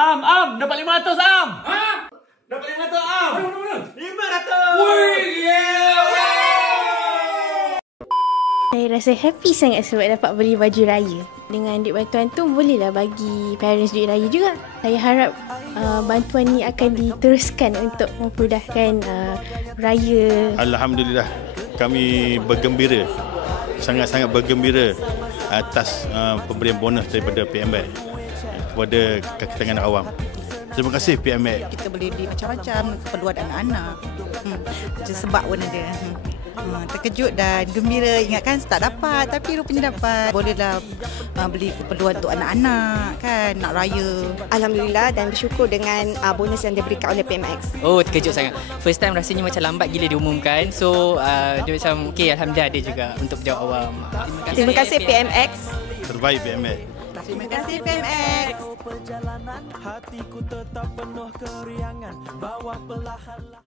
Dapat 500 Am. Ha? Dapat 500 Am. Mana? 500. Woi, yeah. Saya rasa happy sangat sebab dapat beli baju raya. Dengan duit bantuan tu bolehlah bagi parents duit raya juga. Saya harap bantuan ni akan diteruskan untuk mempermudahkan raya. Alhamdulillah, kami bergembira, sangat-sangat bergembira atas pemberian bonus daripada PMX kepada kalangan awam. Terima kasih PMX. Kita boleh beli macam-macam keperluan anak-anak. Sebab warna dia. Terkejut dan gembira, ingatkan tak dapat tapi rupanya dapat. Bolehlah beli keperluan untuk anak-anak kan, nak raya. Alhamdulillah dan bersyukur dengan bonus yang diberikan oleh PMX. Oh, terkejut sangat. First time rasanya macam lambat gila diumumkan. So dia macam okey, alhamdulillah ada juga untuk pejabat awam. Terima kasih PMX. Terbaik PMX. Terima kasih PMX. Perjalanan hatiku tetap penuh keriangan, bawa perlahan.